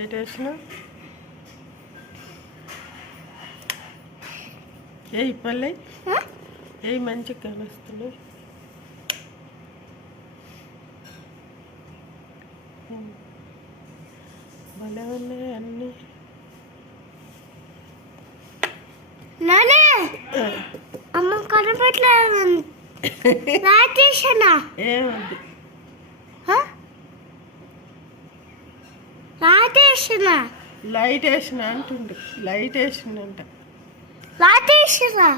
Light వేసిన ఏ పల్లె ఏ మంచిగా కానొస్తున్నాయి. భలే ఉన్నాయి అన్నీ. నానే అమ్మ కనపట్లేదు. రాజేషనా ఏమది రాజేషనా లైట్ వేసిన అంటుండు. లైట్ వేసిందంట. రాజేషనా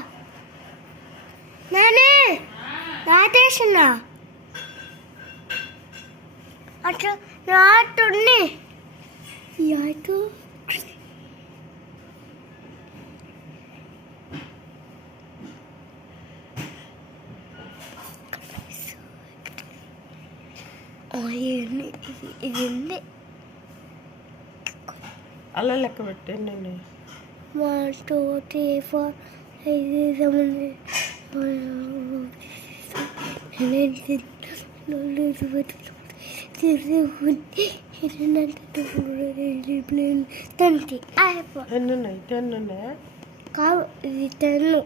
నానే రాజేషనా అట్లా రాటుంది. యాటు ఇది అలా లెక్క పెట్టండి నేను 1 2 3 4 5 ఎన్ని ఉన్నాయి? 10 ఉన్నాయా? కాదు ఇది 10.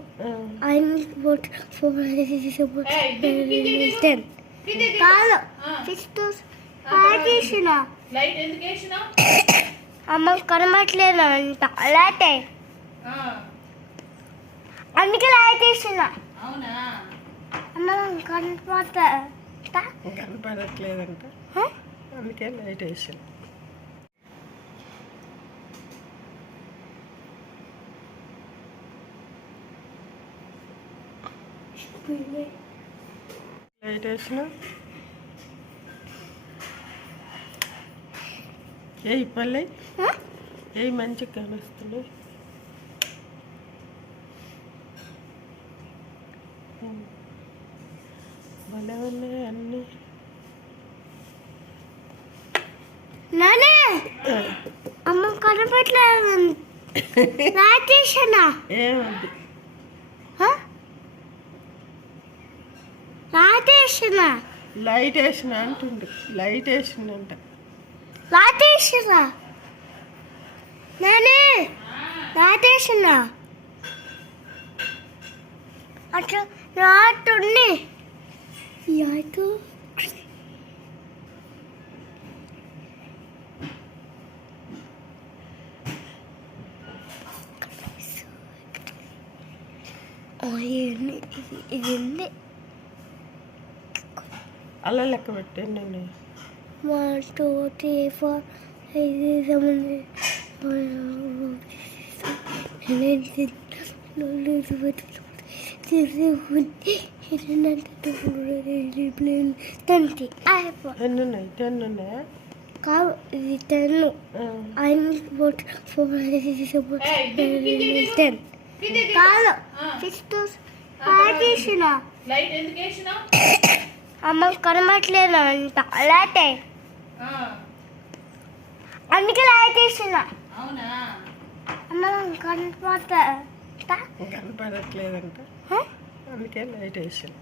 I vote for 10 కాదు 6 రాజేషనా లైట్ ఎందుకు వేసినా? అమ్మ కనబట్లేదు అంట అలాంటి అందుకే లైట్ వేసిన. అవునా? అమ్మ కనపడట్లేదంట అందుకే లైట్ వేసాను. లైట్ వేసిన ఏ పల్లె ఏ మంచిగా కానొస్తున్నాయి. భలే ఉన్నాయి అన్నీ. నానే అమ్మ కనపట్లేదు. రాజేషనా ఏమది రాజేషనా లైట్ వేసిన అంటుండు. లైట్ వేసిందంట. రాజేషనా నానే రాజేషనా అట్లా రాటుంది. యాటు ఇది అలా లెక్క పెట్టండి నేను 1 2 3 4 5 ఎన్ని ఉన్నాయి? 10 ఉన్నాయా? కాదు ఇది 10. I vote for 10 కాదు 6 రాజేషనా లైట్ ఎందుకు వేసినా? అమ్మ కనబట్లేదు అంట అలాంటి అందుకే లైట్ వేసిన. అవునా? అమ్మ కనపడట్లేదంట అందుకే లైట్ వేసాను.